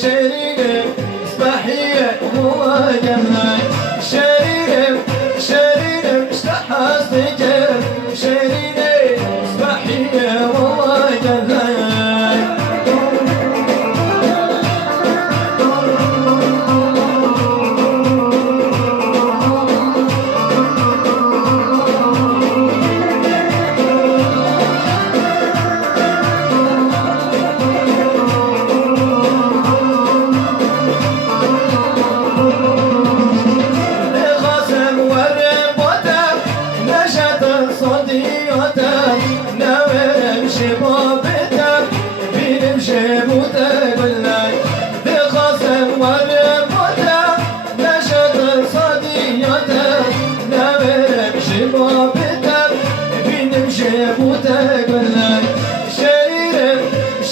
شريرة صباحية وجمال شريرة شريرة اشتحصتك شريرة صباحية وجمال صديقتك نورم شبابتك بينم شبوتك بالله بخصم وربوتك نشط صديقتك نورم شبابتك بينم شبوتك بالله شريرة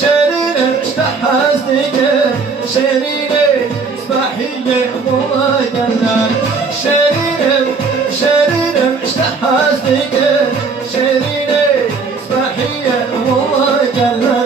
شريرة اشتحصتك شريرة صباحية ومجنة شريرة شريرة اشتحصتك شريرة صباحية ومجنة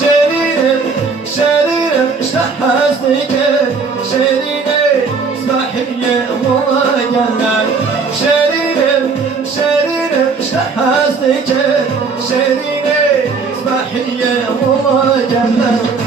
شريرة شريرة اشتحصتك شريرة صباحية ومجنة شريرة شريرة اشتحصتك شريرة صباحية ومجنة